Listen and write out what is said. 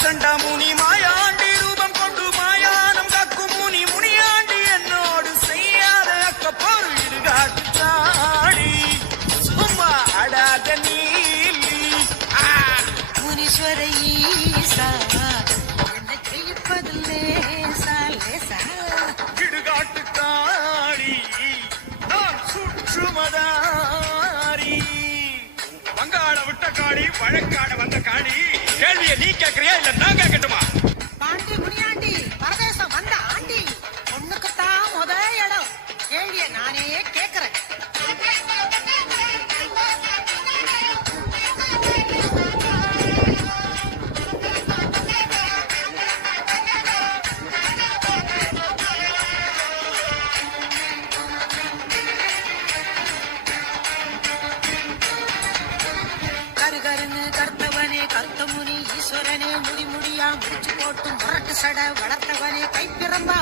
சண்ட முனி மாயாண்டி ரூபம் கொண்டு மாயானம் கக்கும் முனி முனியாண்டி என்னோடு செய்யாத அக்க பொருள் இருகாட்டு தாடி சும்மா அடாத நீலி. முனீஸ்வர வழக்காட வந்த காடி கேள்வியை நீ கேக்குறியா இல்ல நான் கேட்கட்டுமா பாண்டி முனியாண்டி பரதேசம் வந்த ஆண்டி பொண்ணுக்குத்தான் முத இடம். கேள்விய நானே கேக்குறேன். கருகருன்னு கருத்து முடி போட்டு முரட்டு சட வளர்த்தவனே கைப்பிறம்பா